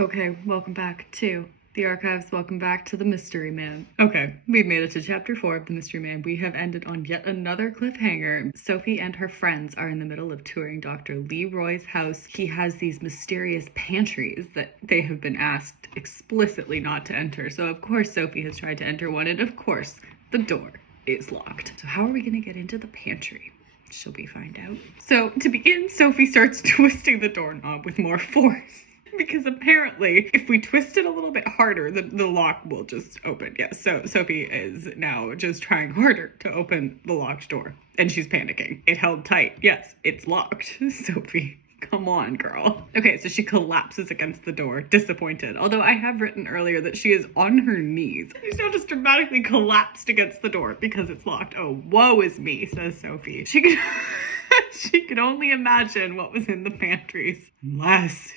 Okay, welcome back to the archives. Welcome back to the Mystery Man. Okay, we've made it to chapter 4 of the Mystery Man. We have ended on yet another cliffhanger. Sophie and her friends are in the middle of touring Dr. Leroy's house. He has these mysterious pantries that they have been asked explicitly not to enter. So of course Sophie has tried to enter one, and of course the door is locked. So how are we gonna get into the pantry? Shall we find out? So to begin, Sophie starts twisting the doorknob with more force. Because apparently, if we twist it a little bit harder, the lock will just open. Yes, so Sophie is now just trying harder to open the locked door. And she's panicking. It held tight. Yes, it's locked. Sophie, come on, girl. Okay, so she collapses against the door, disappointed. Although I have written earlier that she is on her knees. She's now just dramatically collapsed against the door because it's locked. Oh, woe is me, says Sophie. She could only imagine what was in the pantries. Unless, ...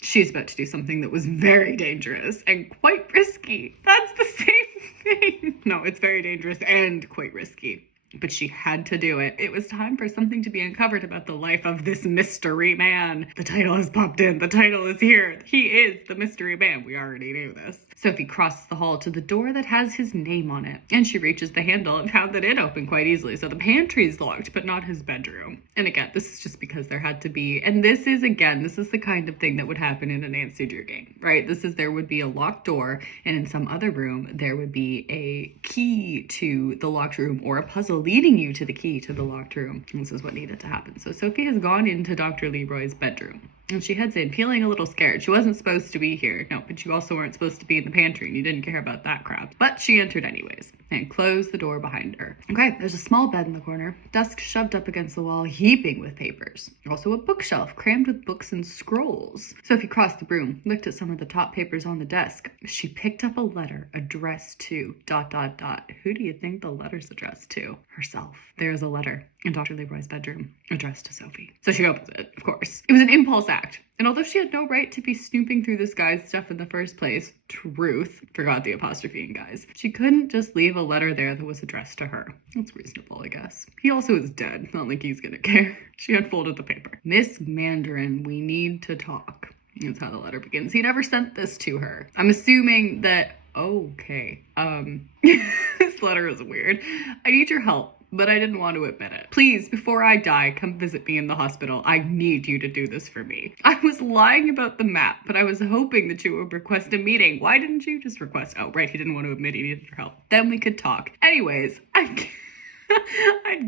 She's about to do something that was very dangerous and quite risky. That's the same thing. No, it's very dangerous and quite risky. But she had to do it. It was time for something to be uncovered about the life of this mystery man. The title has popped in. The title is here. He is the mystery man. We already knew this. Sophie crosses the hall to the door that has his name on it, and she reaches the handle and found that it opened quite easily. So the pantry is locked, but not his bedroom. And again, this is just because there had to be, and this is the kind of thing that would happen in a Nancy Drew game, right? There would be a locked door, and in some other room, there would be a key to the locked room or a puzzle leading you to the key to the locked room. And this is what needed to happen. So Sophie has gone into Dr. Leroy's bedroom. And she heads in, feeling a little scared. She wasn't supposed to be here. No, but you also weren't supposed to be in the pantry, and you didn't care about that crap. But she entered anyways, and closed the door behind her. Okay, there's a small bed in the corner, desk shoved up against the wall, heaping with papers. Also a bookshelf crammed with books and scrolls. Sophie crossed the room, looked at some of the top papers on the desk. She picked up a letter addressed to ... Who do you think the letter's addressed to? Herself. There's a letter in Dr. Leroy's bedroom addressed to Sophie. So she opens it, of course. It was an impulse act. And although she had no right to be snooping through this guy's stuff in the first place, truth, forgot the apostrophe in guys, she couldn't just leave a letter there that was addressed to her. That's reasonable, I guess. He also is dead. Not like he's gonna care. She unfolded the paper. Miss Mandarin, we need to talk. That's how the letter begins. He never sent this to her. I'm assuming that, okay, this letter is weird. I need your help, but I didn't want to admit it. Please, before I die, come visit me in the hospital. I need you to do this for me. I was lying about the map, but I was hoping that you would request a meeting. Why didn't you just request? Oh, right, he didn't want to admit he needed your help. Then we could talk. Anyways, I'd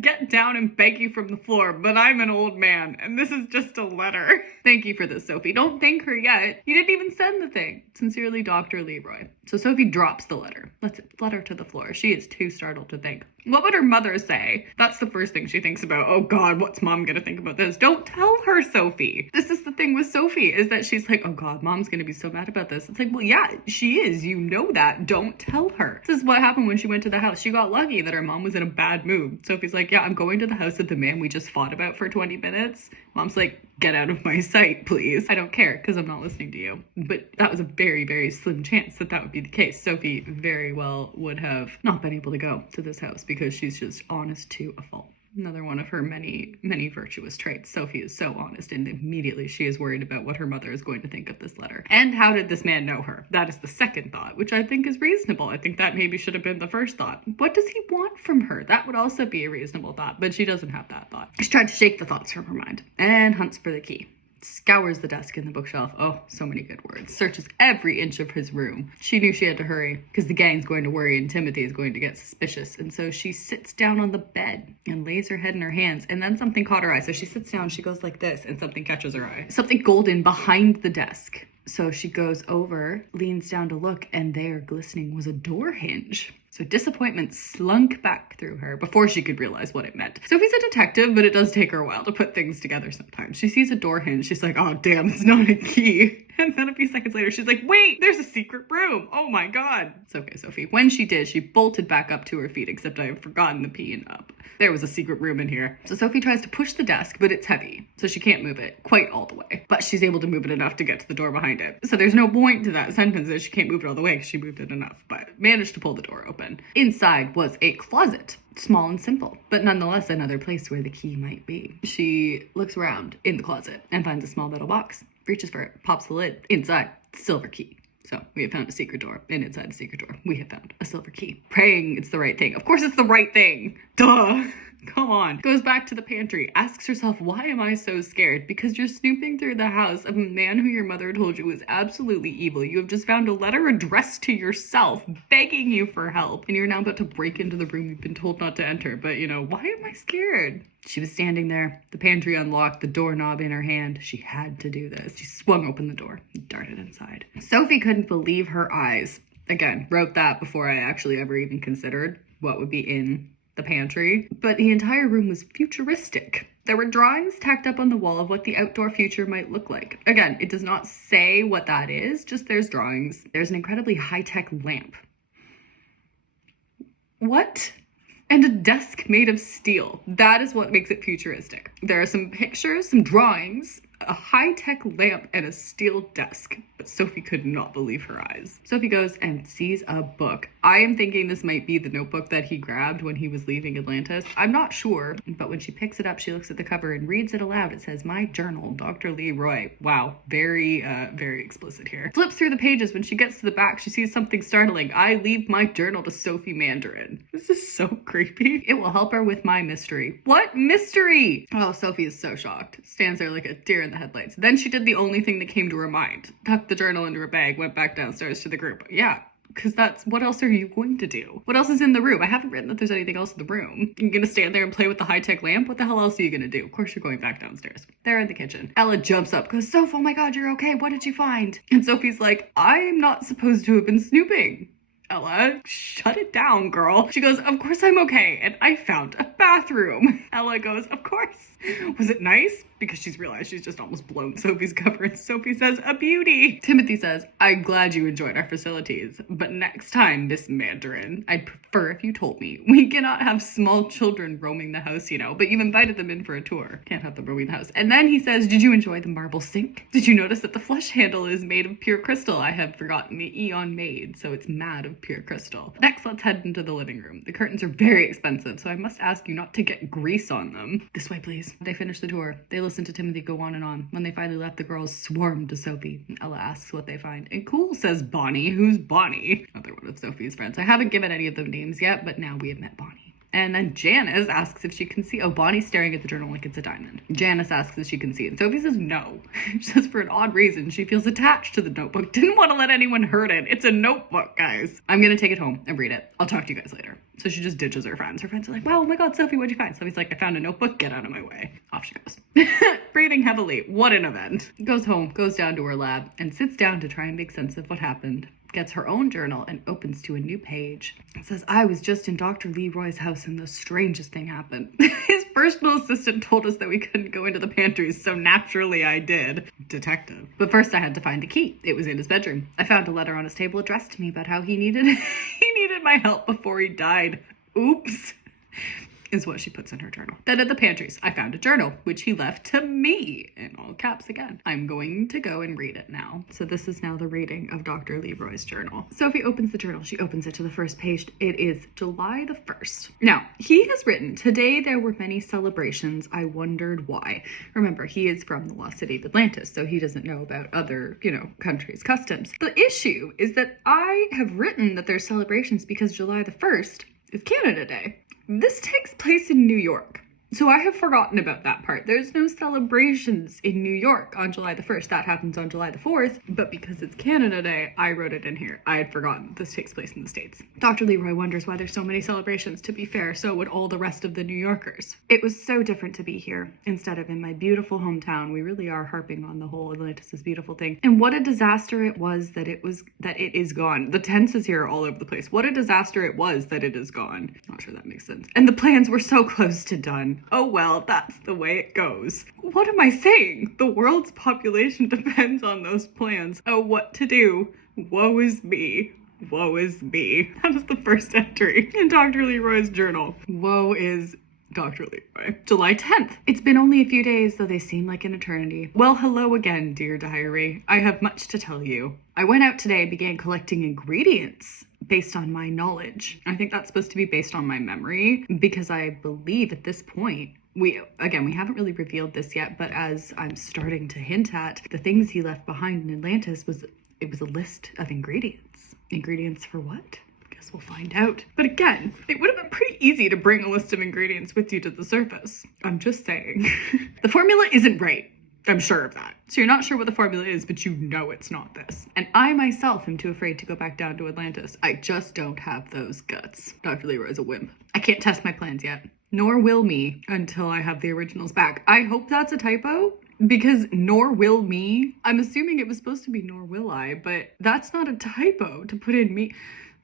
get down and beg you from the floor, but I'm an old man, and this is just a letter. Thank you for this, Sophie. Don't thank her yet. You didn't even send the thing. Sincerely, Dr. Leroy. So Sophie drops the letter. Lets it flutter to the floor. She is too startled to think. What would her mother say? That's the first thing she thinks about. Oh God, what's mom gonna think about this? Don't tell her, Sophie. This is the thing with Sophie, is that she's like, oh God, mom's gonna be so mad about this. It's like, well, yeah, she is. You know that. Don't tell her. This is what happened when she went to the house. She got lucky that her mom was in a bad mood. Sophie's like, yeah, I'm going to the house of the man we just fought about for 20 minutes. Mom's like, get out of my sight, please. I don't care because I'm not listening to you. But that was a very, very slim chance that that would be the case. Sophie very well would have not been able to go to this house because she's just honest to a fault. Another one of her many, many virtuous traits. Sophie is so honest, and immediately she is worried about what her mother is going to think of this letter. And how did this man know her? That is the second thought, which I think is reasonable. I think that maybe should have been the first thought. What does he want from her? That would also be a reasonable thought, but she doesn't have that thought. She tried to shake the thoughts from her mind and hunts for the key. Scours the desk and the bookshelf. Oh, so many good words. Searches every inch of his room. She knew she had to hurry because the gang's going to worry and Timothy is going to get suspicious. And so she sits down on the bed and lays her head in her hands. And then something caught her eye. So she sits down, she goes like this, and something catches her eye. Something golden behind the desk. So she goes over, leans down to look, and there, glistening, was a door hinge. So disappointment slunk back through her before she could realize what it meant. Sophie's a detective, but it does take her a while to put things together sometimes. She sees a door hinge. She's like, oh, damn, it's not a key. And then a few seconds later, she's like, wait, there's a secret room. Oh, my God. It's okay, Sophie. When she did, she bolted back up to her feet, except I have forgotten the P and up. There was a secret room in here. So Sophie tries to push the desk, but it's heavy, so she can't move it quite all the way. But she's able to move it enough to get to the door behind it. So there's no point to that sentence that she can't move it all the way because she moved it enough, but managed to pull the door open. Inside was a closet. Small and simple, but nonetheless another place where the key might be. She looks around in the closet and finds a small metal box. Reaches for it, pops the lid. Inside silver key. So we have found a secret door, and inside the secret door, we have found a silver key. Praying it's the right thing. Of course it's the right thing. Duh. Come on. Goes back to the pantry, asks herself, why am I so scared? Because you're snooping through the house of a man who your mother told you was absolutely evil. You have just found a letter addressed to yourself, begging you for help. And you're now about to break into the room you've been told not to enter. But, why am I scared? She was standing there, the pantry unlocked, the doorknob in her hand. She had to do this. She swung open the door and darted inside. Sophie couldn't believe her eyes. Again, wrote that before I actually ever even considered what would be in the pantry, but the entire room was futuristic. There were drawings tacked up on the wall of what the outdoor future might look like. Again, it does not say what that is, just there's drawings. There's an incredibly high-tech lamp. What? And a desk made of steel. That is what makes it futuristic. There are some pictures, some drawings, a high-tech lamp, and a steel desk. But Sophie could not believe her eyes. Sophie goes and sees a book. I am thinking this might be the notebook that he grabbed when he was leaving Atlantis. I'm not sure, but when she picks it up, she looks at the cover and reads it aloud. It says, "My journal, Dr. Leroy." Wow, very explicit here. Flips through the pages. When she gets to the back, she sees something startling. "I leave my journal to Sophie Mandarin." This is so creepy. "It will help her with my mystery." What mystery? Oh, Sophie is so shocked. Stands there like a deer in the headlights. Then she did the only thing that came to her mind. Tucked the journal into her bag, went back downstairs to the group. Yeah, because what else are you going to do? What else is in the room? I haven't written that there's anything else in the room. You're gonna stand there and play with the high-tech lamp? What the hell else are you gonna do? Of course you're going back downstairs. They're in the kitchen. Ella jumps up, goes, "Soph, oh my god, you're okay. What did you find?" And Sophie's like, "I'm not supposed to have been snooping. Ella, shut it down, girl." She goes, "Of course I'm okay, and I found a bathroom." Ella goes, "Of course. Was it nice?" Because she's realized she's just almost blown Sophie's cover, and Sophie says, "A beauty." Timothy says, "I'm glad you enjoyed our facilities, but next time, Miss Mandarin, I'd prefer if you told me. We cannot have small children roaming the house, but you've invited them in for a tour. Can't have them roaming the house." And then he says, "Did you enjoy the marble sink? Did you notice that the flush handle is made of pure crystal? I have forgotten the Eon made, so it's mad of pure crystal. Next, let's head into the living room. The curtains are very expensive, so I must ask you not to get grease on them. This way, please." They finish the tour. They listen to Timothy go on and on. When they finally left, the girls swarmed to Sophie. Ella asks what they find. "And cool," says Bonnie. Who's Bonnie? Another one of Sophie's friends. I haven't given any of them names yet, but now we have met Bonnie. And then Janice asks if she can see. Oh, Bonnie's staring at the journal like it's a diamond. Janice asks if she can see it. And Sophie says no. She says for an odd reason, she feels attached to the notebook. Didn't want to let anyone hurt it. It's a notebook, guys. "I'm going to take it home and read it. I'll talk to you guys later." So she just ditches her friends. Her friends are like, "Wow, oh my god, Sophie, what'd you find?" Sophie's like, "I found a notebook. Get out of my way." Off she goes. Breathing heavily. What an event. Goes home, goes down to her lab, and sits down to try and make sense of what happened. Gets her own journal and opens to a new page. It says, "I was just in Dr. Leroy's house and the strangest thing happened. His personal assistant told us that we couldn't go into the pantries, so naturally I did. Detective. But first I had to find the key. It was in his bedroom. I found a letter on his table addressed to me about how he needed my help before he died. Oops." Is what she puts in her journal. Then at the pantries, "I found a journal, which he left to me," in all caps again. I'm going to go and read it now. So this is now the reading of Dr. Leroy's journal. Sophie opens the journal. She opens it to the first page. It is July the 1st. Now, he has written, "Today there were many celebrations. I wondered why." Remember, he is from the lost city of Atlantis, so he doesn't know about other, countries' customs. The issue is that I have written that there's celebrations because July the 1st is Canada Day. This takes place in New York. So I have forgotten about that part. There's no celebrations in New York on July the 1st. That happens on July the 4th, but because it's Canada Day, I wrote it in here. I had forgotten this takes place in the States. Dr. Leroy wonders why there's so many celebrations. To be fair, so would all the rest of the New Yorkers. It was so different to be here instead of in my beautiful hometown. We really are harping on the whole Atlantis is beautiful thing. And what a disaster it was that it is gone. The tenses here are all over the place. What a disaster it was that it is gone. Not sure that makes sense. And the plans were so close to done. Oh well, that's the way it goes. What am I saying? The world's population depends on those plans. Oh, what to do? Woe is me. Woe is me. That is the first entry in Dr. Leroy's journal. Woe is Dr. Leroy. July 10th. It's been only a few days, though they seem like an eternity. Well, hello again, dear diary. I have much to tell you. I went out today and began collecting ingredients based on my knowledge. I think that's supposed to be based on my memory, because I believe at this point, we haven't really revealed this yet, but as I'm starting to hint at, the things he left behind in Atlantis was It was a list of ingredients. Ingredients for what? Guess we'll find out. But again, it would have been pretty easy to bring a list of ingredients with you to the surface. I'm just saying. The formula isn't right. I'm sure of that. So you're not sure what the formula is, but you know it's not this. And I myself am too afraid to go back down to Atlantis. I just don't have those guts. Dr. Leroy's a wimp. I can't test my plans yet, nor will me until I have the originals back. I hope that's a typo, because nor will me, I'm assuming it was supposed to be nor will I, but that's not a typo to put in me.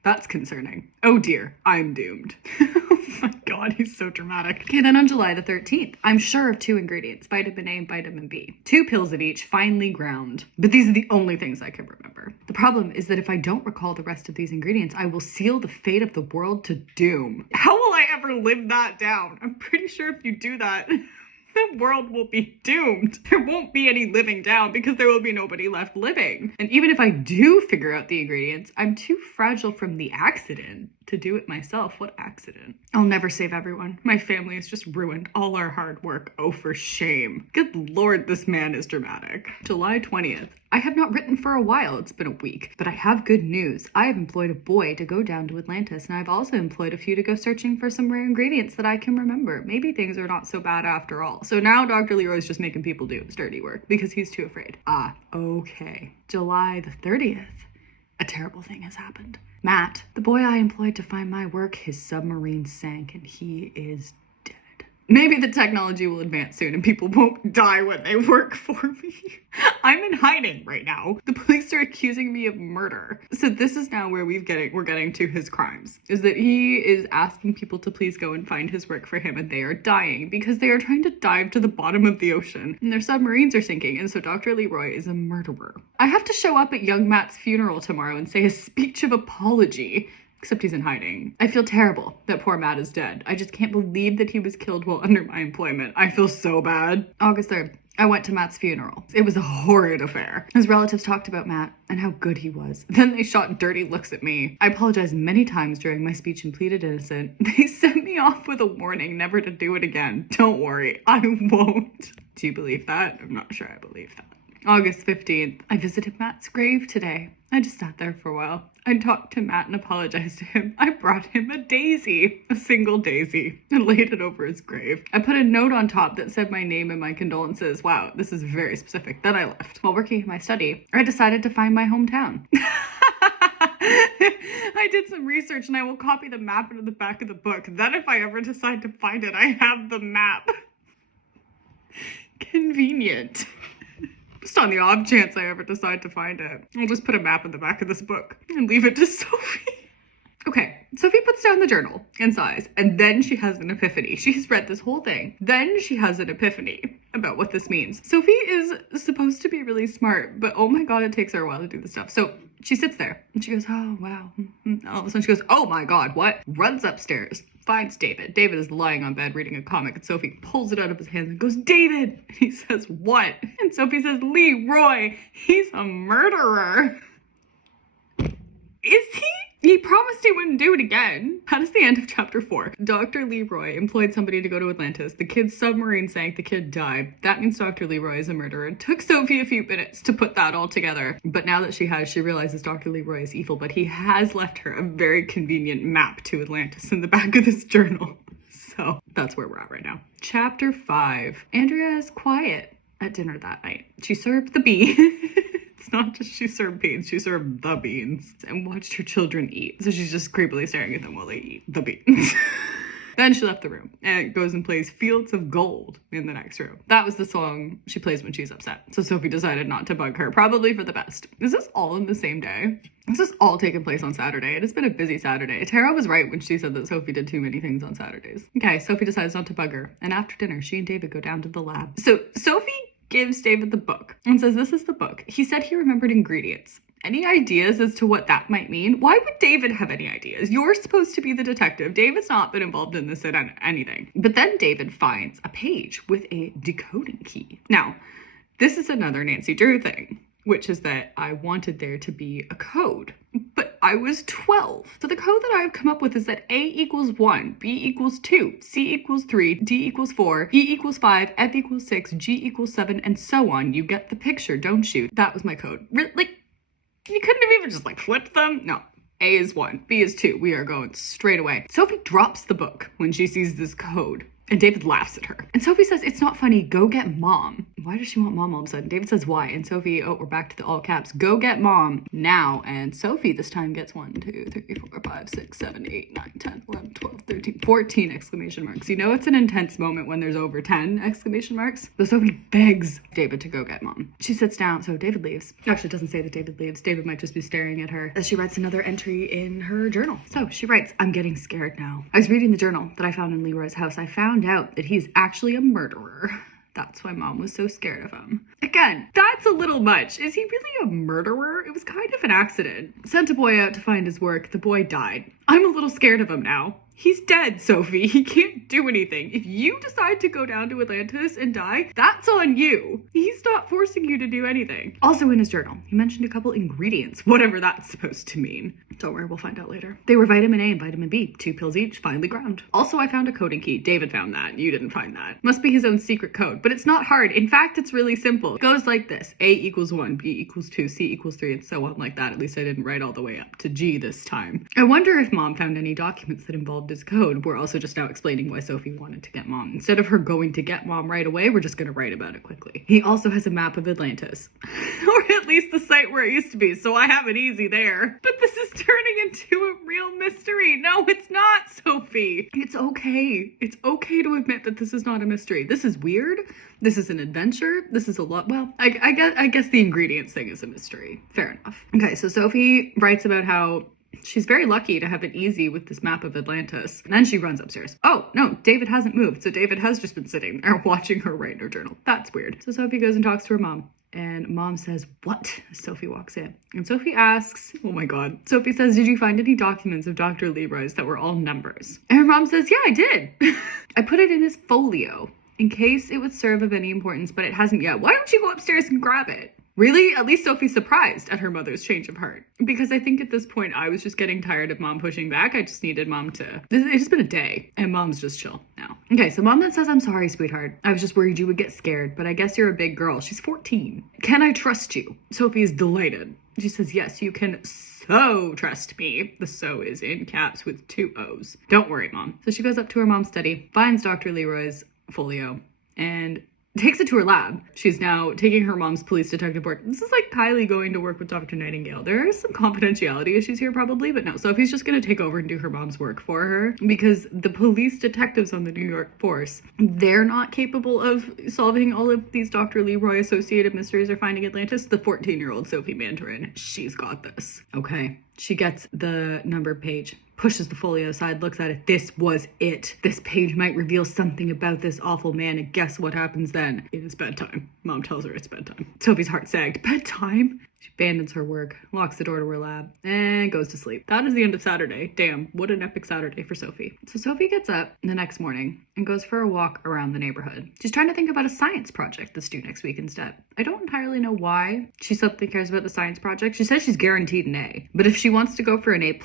That's concerning. Oh dear, I'm doomed. Oh my god, he's so dramatic. Okay, then on July the 13th, I'm sure of 2 ingredients, vitamin A and vitamin B. 2 pills of each, finely ground. But these are the only things I can remember. The problem is that if I don't recall the rest of these ingredients, I will seal the fate of the world to doom. How will I ever live that down? I'm pretty sure if you do that, the world will be doomed. There won't be any living down because there will be nobody left living. And even if I do figure out the ingredients, I'm too fragile from the accident to do it myself. What accident? I'll never save everyone. My family has just ruined all our hard work. Oh, for shame. Good Lord, this man is dramatic. July 20th. I have not written for a while. It's been a week, but I have good news. I have employed a boy to go down to Atlantis, and I've also employed a few to go searching for some rare ingredients that I can remember. Maybe things are not so bad after all. So now Dr. Leroy's just making people do his dirty work because he's too afraid. Okay. July the 30th. A terrible thing has happened. Matt, the boy I employed to find my work, his submarine sank and he is dead. Maybe the technology will advance soon and people won't die when they work for me. I'm in hiding right now. The police are accusing me of murder. So this is now where we're getting to his crimes. Is that he is asking people to please go and find his work for him, and they are dying because they are trying to dive to the bottom of the ocean and their submarines are sinking, and so Dr. Leroy is a murderer. I have to show up at young Matt's funeral tomorrow and say a speech of apology. Except he's in hiding. I feel terrible that poor Matt is dead. I just can't believe that he was killed while under my employment. I feel so bad. August 3rd. I went to Matt's funeral. It was a horrid affair. His relatives talked about Matt and how good he was. Then they shot dirty looks at me. I apologized many times during my speech and pleaded innocent. They sent me off with a warning never to do it again. Don't worry, I won't. Do you believe that? I'm not sure I believe that. August 15th. I visited Matt's grave today. I just sat there for a while. I talked to Matt and apologized to him. I brought him a daisy, a single daisy, and laid it over his grave. I put a note on top that said my name and my condolences. Wow, this is very specific. Then I left. While working in my study, I decided to find my hometown. I did some research and I will copy the map into the back of the book. Then if I ever decide to find it, I have the map. Convenient. Just on the odd chance I ever decide to find it, I'll just put a map in the back of this book and leave it to Sophie. Okay, Sophie puts down the journal and sighs, and then she has an epiphany. She's read this whole thing. Then she has an epiphany about what this means. Sophie is supposed to be really smart, but oh my god, it takes her a while to do this stuff. So she sits there and she goes, oh wow. All of a sudden she goes, oh my god, what? Runs upstairs, finds David. David is lying on bed reading a comic, and Sophie pulls it out of his hands and goes, David! And he says, what? And Sophie says, Leroy, he's a murderer. Is he? He promised he wouldn't do it again. That is the end of chapter 4. Dr. Leroy employed somebody to go to Atlantis. The kid's submarine sank. The kid died. That means Dr. Leroy is a murderer. It took Sophie a few minutes to put that all together. But now that she realizes Dr. Leroy is evil, but he has left her a very convenient map to Atlantis in the back of this journal. So that's where we're at right now. Chapter 5. Andrea is quiet at dinner that night. She served the beans. It's not just she served beans, she served the beans and watched her children eat. So she's just creepily staring at them while they eat the beans. Then she left the room and goes and plays Fields of Gold in the next room. That was the song she plays when she's upset. So Sophie decided not to bug her, probably for the best. Is this all in the same day? This is all taking place on Saturday. It has been a busy Saturday. Tara was right when she said that Sophie did too many things on Saturdays. Okay, Sophie decides not to bug her. And after dinner, she and David go down to the lab. So Sophie gives David the book and says, this is the book. He said he remembered ingredients. Any ideas as to what that might mean? Why would David have any ideas? You're supposed to be the detective. David's not been involved in this at anything. But then David finds a page with a decoding key. Now, this is another Nancy Drew thing, which is that I wanted there to be a code, but I was 12. So the code that I've come up with is that A equals 1, B equals 2, C equals 3, D equals 4, E equals 5, F equals 6, G equals 7, and so on. You get the picture, don't you? That was my code. Like, even just like flipped them? No. A is 1, B is 2. We are going straight away. Sophie drops the book when she sees this code. And David laughs at her. And Sophie says, it's not funny, go get mom. Why does she want mom all of a sudden? David says, why? And Sophie, oh, we're back to the all caps. Go get mom now. And Sophie this time gets 1, 2, 3, 4, 5, 6, 7, 8, 9, 10, 11, 12, 13, 14 exclamation marks. You know it's an intense moment when there's over 10 exclamation marks. So Sophie begs David to go get mom. She sits down, so David leaves. Actually, it doesn't say that David leaves. David might just be staring at her as she writes another entry in her journal. So she writes, I'm getting scared now. I was reading the journal that I found in Leroy's house. I found out that he's actually a murderer. That's why mom was so scared of him. Again, that's a little much. Is he really a murderer? It was kind of an accident. Sent a boy out to find his work. The boy died. I'm a little scared of him now. He's dead, Sophie. He can't do anything. If you decide to go down to Atlantis and die, that's on you. He's not forcing you to do anything. Also in his journal, he mentioned a couple ingredients, whatever that's supposed to mean. Don't worry, we'll find out later. They were vitamin A and vitamin B, 2 pills each, finely ground. Also, I found a coding key. David found that. You didn't find that. Must be his own secret code, but it's not hard. In fact, it's really simple. It goes like this. A equals 1, B equals 2, C equals 3, and so on like that. At least I didn't write all the way up to G this time. I wonder if mom found any documents that involved his code. We're also just now explaining why Sophie wanted to get mom. Instead of her going to get mom right away, we're just going to write about it quickly. He also has a map of Atlantis. Or at least the site where it used to be, so I have it easy there. But this is turning into a real mystery. No, it's not, Sophie. It's okay. It's okay to admit that this is not a mystery. This is weird. This is an adventure. This is a lot. Well, I guess the ingredients thing is a mystery. Fair enough. Okay, so Sophie writes about how she's very lucky to have it easy with this map of Atlantis. And then she runs upstairs. Oh, no, David hasn't moved. So David has just been sitting there watching her write in her journal. That's weird. So Sophie goes and talks to her mom. And mom says, what? As Sophie walks in. And Sophie asks, oh my God. Sophie says, did you find any documents of Dr. Leroy's that were all numbers? And her mom says, yeah, I did. I put it in his folio in case it would serve of any importance, but it hasn't yet. Why don't you go upstairs and grab it? Really? At least Sophie's surprised at her mother's change of heart. Because I think at this point, I was just getting tired of mom pushing back. I just needed mom to... It's just been a day, and mom's just chill now. Okay, so mom then says, I'm sorry, sweetheart. I was just worried you would get scared, but I guess you're a big girl. She's 14. Can I trust you? Sophie is delighted. She says, yes, you can so trust me. The so is in caps with 2 O's. Don't worry, mom. So she goes up to her mom's study, finds Dr. Leroy's folio, and takes it to her lab. She's now taking her mom's police detective work. This is like Kylie going to work with Dr. Nightingale. There are some confidentiality issues here probably, but no. Sophie's just going to take over and do her mom's work for her because the police detectives on the New York force, they're not capable of solving all of these Dr. Leroy associated mysteries or finding Atlantis. The 14-year-old Sophie Mandarin, she's got this. Okay. She gets the numbered page, pushes the folio aside, looks at it. This was it. This page might reveal something about this awful man, and guess what happens then? It is bedtime. Mom tells her it's bedtime. Sophie's heart sagged. Bedtime? She abandons her work, locks the door to her lab, and goes to sleep. That is the end of Saturday. Damn, what an epic Saturday for Sophie. So Sophie gets up the next morning and goes for a walk around the neighborhood. She's trying to think about a science project that's due next week instead. I don't entirely know why she suddenly cares about the science project. She says she's guaranteed an A, but if she wants to go for an A+,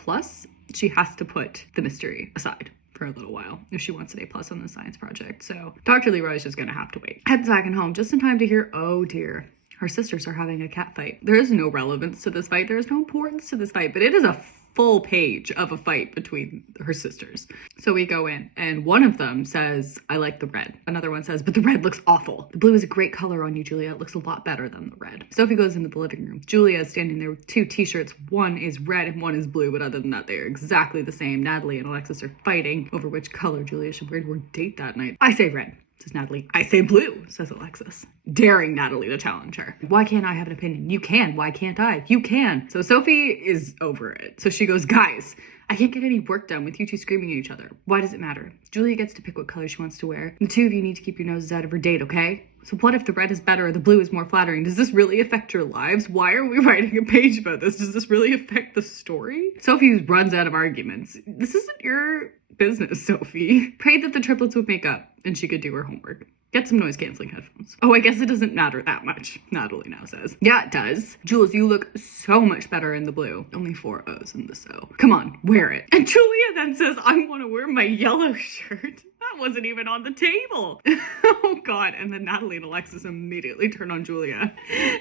she has to put the mystery aside for a little while if she wants an A+ on the science project. So Dr. Leroy is just gonna have to wait. Heads back and home just in time to hear, oh dear, her sisters are having a cat fight. There is no relevance to this fight. There is no importance to this fight, but it is a full page of a fight between her sisters. So we go in and one of them says, I like the red. Another one says, but the red looks awful. The blue is a great color on you, Julia. It looks a lot better than the red. Sophie goes into the living room. Julia is standing there with 2 t-shirts. One is red and one is blue, but other than that, they are exactly the same. Natalie and Alexis are fighting over which color Julia should wear to her date that night. I say red, says Natalie. I say blue, says Alexis, daring Natalie to challenge her. Why can't I have an opinion? You can. Why can't I? You can. So Sophie is over it. So she goes, guys, I can't get any work done with you 2 screaming at each other. Why does it matter? Julia gets to pick what color she wants to wear. The 2 of you need to keep your noses out of her date, okay? So what if the red is better or the blue is more flattering? Does this really affect your lives? Why are we writing a page about this? Does this really affect the story? Sophie runs out of arguments. This isn't your business, Sophie. Prayed that the triplets would make up and she could do her homework. Get some noise-canceling headphones. Oh, I guess it doesn't matter that much, Natalie now says. Yeah, it does. Jules, you look so much better in the blue. Only 4 O's in the so. Come on, wear it. And Julia then says, I want to wear my yellow shirt. That wasn't even on the table. Oh, God. And then Natalie and Alexis immediately turn on Julia.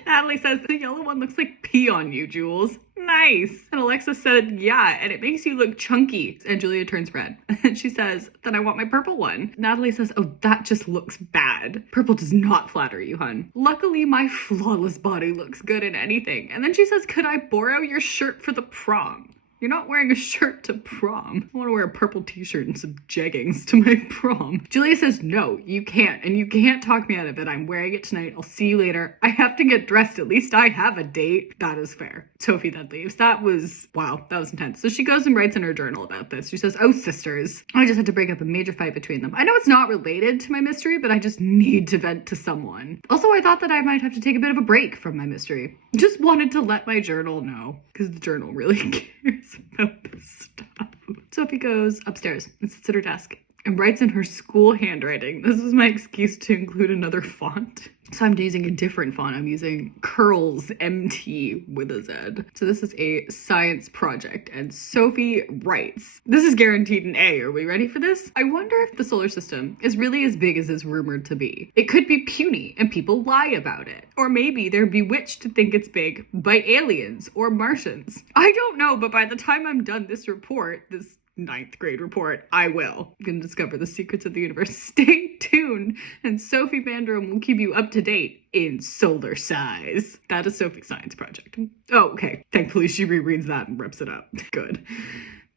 Natalie says, the yellow one looks like pee on you, Jules. nice. And Alexa said, yeah, and it makes you look chunky. And Julia turns red. And she says, then I want my purple one. Natalie says, oh, that just looks bad. Purple does not flatter you, hun. Luckily, my flawless body looks good in anything. And then she says, could I borrow your shirt for the prom? You're not wearing a shirt to prom. I want to wear a purple t-shirt and some jeggings to my prom. Julia says, no, you can't. And you can't talk me out of it. I'm wearing it tonight. I'll see you later. I have to get dressed. At least I have a date. That is fair. Sophie then leaves. That was, wow, that was intense. So she goes and writes in her journal about this. She says, oh, sisters, I just had to break up a major fight between them. I know it's not related to my mystery, but I just need to vent to someone. Also, I thought that I might have to take a bit of a break from my mystery. Just wanted to let my journal know, because the journal really cares about this stuff. Sophie goes upstairs and sits at her desk and writes in her school handwriting. This is my excuse to include another font. So I'm using a different font. I'm using Curls MT with a Z. So this is a science project, and Sophie writes, this is guaranteed an A. Are we ready for this? I wonder if the solar system is really as big as it's rumored to be. It could be puny and people lie about it. Or maybe they're bewitched to think it's big by aliens or Martians. I don't know, but by the time I'm done this report, this 9th grade report, I will. I'm gonna discover the secrets of the universe. Stay tuned, and Sophie Mandarin will keep you up to date in solar size. That is Sophie's science project. Oh, okay. Thankfully, she rereads that and rips it up. Good.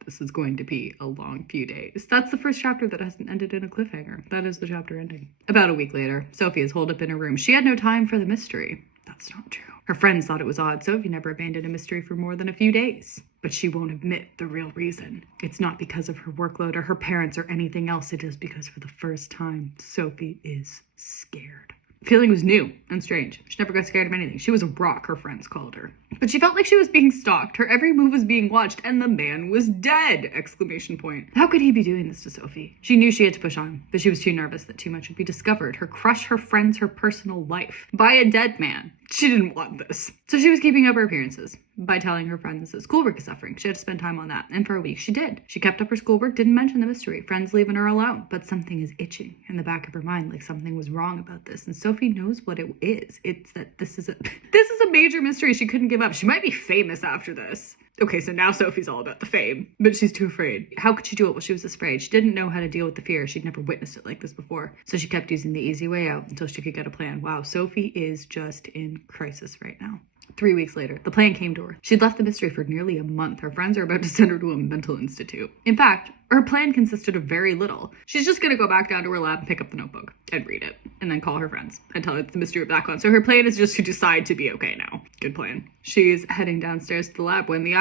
This is going to be a long few days. That's the first chapter that hasn't ended in a cliffhanger. That is the chapter ending. About a week later, Sophie is holed up in her room. She had no time for the mystery. That's not true. Her friends thought it was odd. Sophie never abandoned a mystery for more than a few days. But she won't admit the real reason. It's not because of her workload or her parents or anything else. It is because for the first time, Sophie is scared. Feeling was new and strange. She never got scared of anything. She was a rock, her friends called her. But she felt like she was being stalked. Her every move was being watched, and the man was dead! Exclamation point. How could he be doing this to Sophie? She knew she had to push on, but she was too nervous that too much would be discovered. Her crush, her friends, her personal life. By a dead man. She didn't want this. So she was keeping up her appearances by telling her friends that schoolwork is suffering. She had to spend time on that. And for a week, she did. She kept up her schoolwork, didn't mention the mystery. Friends leaving her alone. But something is itching in the back of her mind, like something was wrong about this. And Sophie knows what it is. It's that this is a major mystery she couldn't give up. She might be famous after this. Okay, so now Sophie's all about the fame, but she's too afraid. How could she do it while she was this afraid? She didn't know how to deal with the fear. She'd never witnessed it like this before. So she kept using the easy way out until she could get a plan. Wow, Sophie is just in crisis right now. 3 weeks later, the plan came to her. She'd left the mystery for nearly a month. Her friends are about to send her to a mental institute. In fact, her plan consisted of very little. She's just gonna go back down to her lab and pick up the notebook and read it, and then call her friends and tell her the mystery back on. So her plan is just to decide to be okay now. Good plan. She's heading downstairs to the lab when the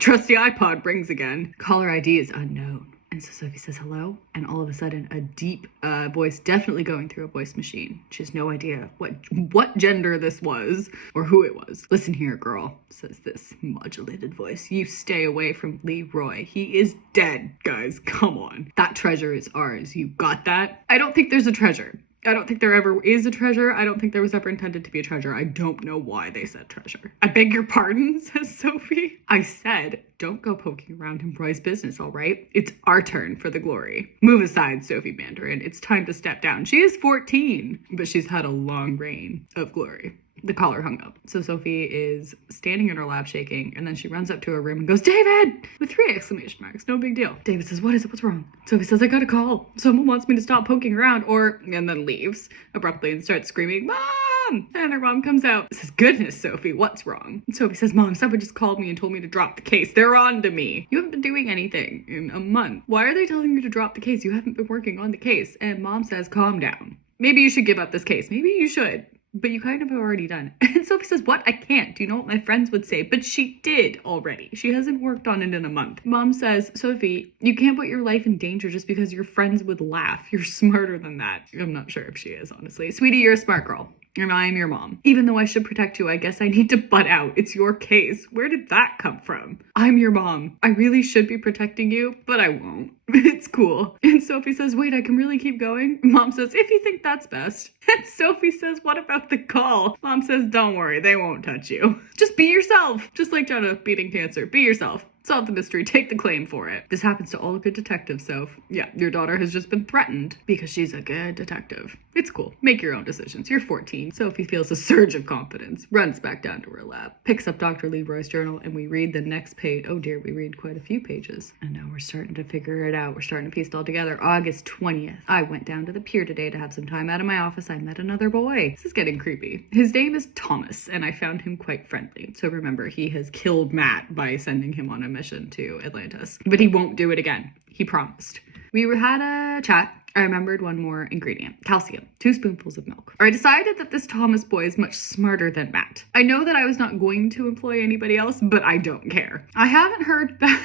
trusty iPod rings again. Caller ID is unknown. And so Sophie says hello, and all of a sudden a deep voice, definitely going through a voice machine. She has no idea what gender this was or who it was. Listen here, girl, says this modulated voice. You stay away from Leroy. He is dead, guys. Come on. That treasure is ours. You got that? I don't think there's a treasure. I don't think there ever is a treasure. I don't think there was ever intended to be a treasure. I don't know why they said treasure. I beg your pardon, says Sophie. I said, don't go poking around in Roy's business, all right? It's our turn for the glory. Move aside, Sophie Mandarin. It's time to step down. She is 14, but she's had a long reign of glory. The caller hung up. So Sophie is standing in her lab shaking, and then she runs up to her room and goes, David! With 3 exclamation marks. No big deal. David says, what is it? What's wrong? Sophie says, I got a call. Someone wants me to stop poking around, and then leaves abruptly and starts screaming, Mom! And her mom comes out. Says, goodness, Sophie, what's wrong? And Sophie says, Mom, someone just called me and told me to drop the case. They're on to me. You haven't been doing anything in a month. Why are they telling you to drop the case? You haven't been working on the case. And Mom says, calm down. Maybe you should give up this case. Maybe you should. But you kind of have already done. And Sophie says, what? I can't. Do you know what my friends would say? But she did already. She hasn't worked on it in a month. Mom says, Sophie, you can't put your life in danger just because your friends would laugh. You're smarter than that. I'm not sure if she is, honestly. Sweetie, you're a smart girl. And I'm your mom. Even though I should protect you, I guess I need to butt out. It's your case. Where did that come from? I'm your mom. I really should be protecting you, but I won't. It's cool. And Sophie says, wait, I can really keep going? Mom says, if you think that's best. And Sophie says, what about the call? Mom says, don't worry, they won't touch you. Just be yourself. Just like Jenna beating cancer. Be yourself. Solve the mystery. Take the claim for it. This happens to all good detectives, Soph. Yeah, your daughter has just been threatened because she's a good detective. It's cool. Make your own decisions. You're 14. Sophie feels a surge of confidence, runs back down to her lab, picks up Dr. Leroy's journal, and we read the next page. Oh dear, we read quite a few pages. And now we're starting to figure it out. We're starting to piece it all together. August 20th. I went down to the pier today to have some time out of my office. I met another boy. This is getting creepy. His name is Thomas, and I found him quite friendly. So remember, he has killed Matt by sending him on a mission to Atlantis. But he won't do it again. He promised. We had a chat. I remembered one more ingredient. Calcium. 2 spoonfuls of milk. I decided that this Thomas boy is much smarter than Matt. I know that I was not going to employ anybody else, but I don't care. I haven't heard back.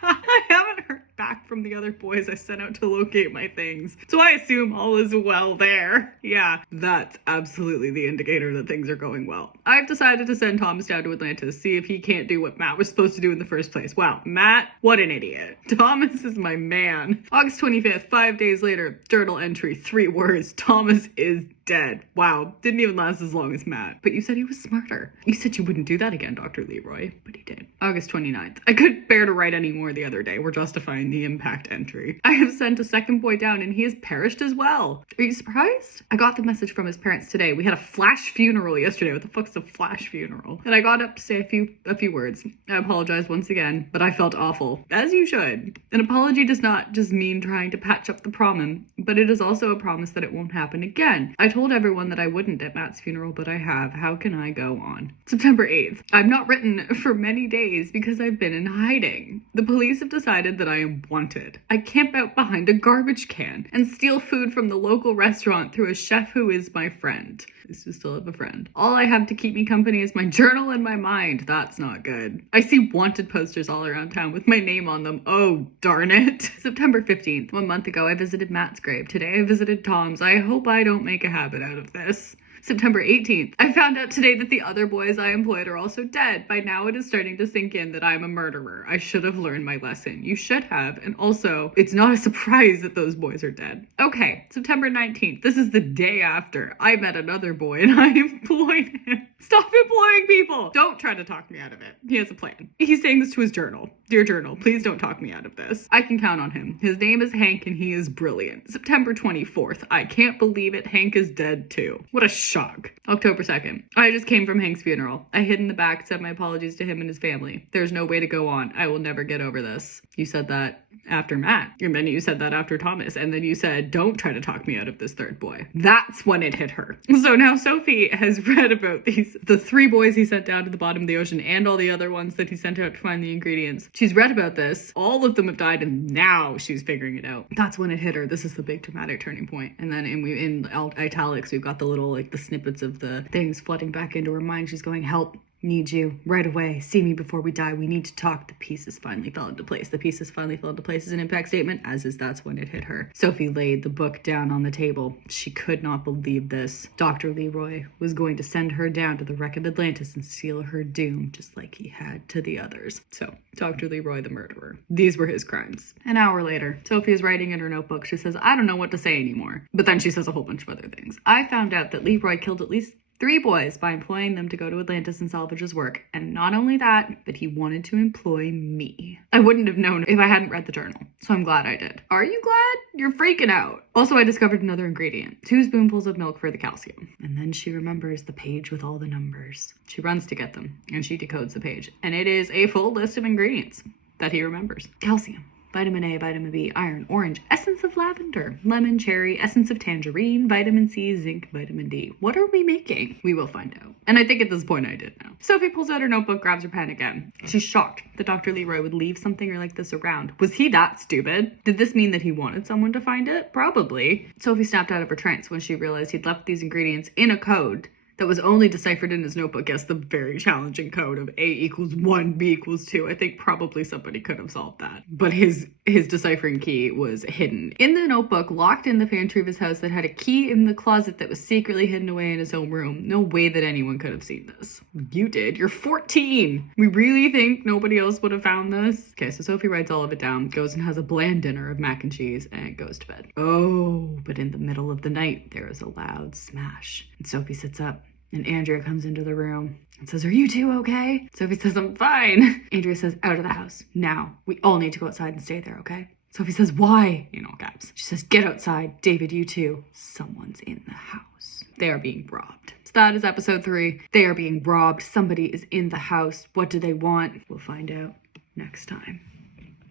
I haven't heard back from the other boys I sent out to locate my things. So I assume all is well there. Yeah, that's absolutely the indicator that things are going well. I've decided to send Thomas down to Atlantis, see if he can't do what Matt was supposed to do in the first place. Wow, Matt, what an idiot. Thomas is my man. August 25th, 5 days later, journal entry, 3 words. Thomas is dead. Wow, didn't even last as long as Matt. But you said he was smarter. You said you wouldn't do that again, Dr. Leroy. But he did. August 29th. I couldn't bear to write any more the other day. We're justifying the impact entry. I have sent a second boy down and he has perished as well. Are you surprised? I got the message from his parents today. We had a flash funeral yesterday. What the fuck's a flash funeral? And I got up to say a few words. I apologize once again, but I felt awful. As you should. An apology does not just mean trying to patch up the problem, but it is also a promise that it won't happen again. I told everyone that I wouldn't at Matt's funeral, but I have. How can I go on? September 8th. I've not written for many days because I've been in hiding. The police have decided that I am wanted. I camp out behind a garbage can and steal food from the local restaurant through a chef who is my friend. I still have a friend. All I have to keep me company is my journal and my mind. That's not good. I see wanted posters all around town with my name on them. Oh, darn it. September 15th. 1 month ago, I visited Matt's grave. Today, I visited Tom's. I hope I don't make a habit out of this. September 18th. I found out today that the other boys I employed are also dead. By now it is starting to sink in that I'm a murderer. I should have learned my lesson. You should have. And also, it's not a surprise that those boys are dead. Okay, September 19th. This is the day after. I met another boy and I employed him. Stop employing people! Don't try to talk me out of it. He has a plan. He's saying this to his journal. Dear journal, please don't talk me out of this. I can count on him. His name is Hank and he is brilliant. September 24th. I can't believe it. Hank is dead too. What a shock. October 2nd. I just came from Hank's funeral. I hid in the back, said my apologies to him and his family. There's no way to go on. I will never get over this. You said that after Matt. And then you said that after Thomas. And then you said, don't try to talk me out of this third boy. That's when it hit her. So now Sophie has read about the 3 boys he sent down to the bottom of the ocean and all the other ones that he sent out to find the ingredients. She's read about this. All of them have died and now she's figuring it out. That's when it hit her. This is the big dramatic turning point. And then in italics, we've got the little, like, the snippets of the things flooding back into her mind. She's going, help. Need you right away. See me before we die. We need to talk. The pieces finally fell into place. The pieces finally fell into place is an impact statement, that's when it hit her. Sophie laid the book down on the table. She could not believe this. Dr. Leroy was going to send her down to the wreck of Atlantis and seal her doom, just like he had to the others. So, Dr. Leroy the murderer. These were his crimes. An hour later, Sophie is writing in her notebook. She says, I don't know what to say anymore. But then she says a whole bunch of other things. I found out that Leroy killed at least 3 boys by employing them to go to Atlantis and salvage his work. And not only that, but he wanted to employ me. I wouldn't have known if I hadn't read the journal, so I'm glad I did. Are you glad? You're freaking out. Also, I discovered another ingredient. 2 spoonfuls of milk for the calcium. And then she remembers the page with all the numbers. She runs to get them, and she decodes the page. And it is a full list of ingredients that he remembers. Calcium. Vitamin A, vitamin B, iron, orange, essence of lavender, lemon, cherry, essence of tangerine, vitamin C, zinc, vitamin D. What are we making? We will find out. And I think at this point I did know. Sophie pulls out her notebook, grabs her pen again. She's shocked that Dr. Leroy would leave something like this around. Was he that stupid? Did this mean that he wanted someone to find it? Probably. Sophie snapped out of her trance when she realized he'd left these ingredients in a code that was only deciphered in his notebook as the very challenging code of A=1, B=2. I think probably somebody could have solved that. But his deciphering key was hidden in the notebook, locked in the pantry of his house, that had a key in the closet that was secretly hidden away in his own room. No way that anyone could have seen this. You did. You're 14. We really think nobody else would have found this? Okay, so Sophie writes all of it down, goes and has a bland dinner of mac and cheese, and goes to bed. Oh, but in the middle of the night, there is a loud smash. And Sophie sits up, and Andrea comes into the room and says, "Are you two okay?" Sophie says, "I'm fine." Andrea says, "Out of the house. Now. We all need to go outside and stay there, okay?" Sophie says, "Why?" In all caps. She says, "Get outside. David, you too. Someone's in the house. They are being robbed." So that is episode 3. They are being robbed. Somebody is in the house. What do they want? We'll find out next time.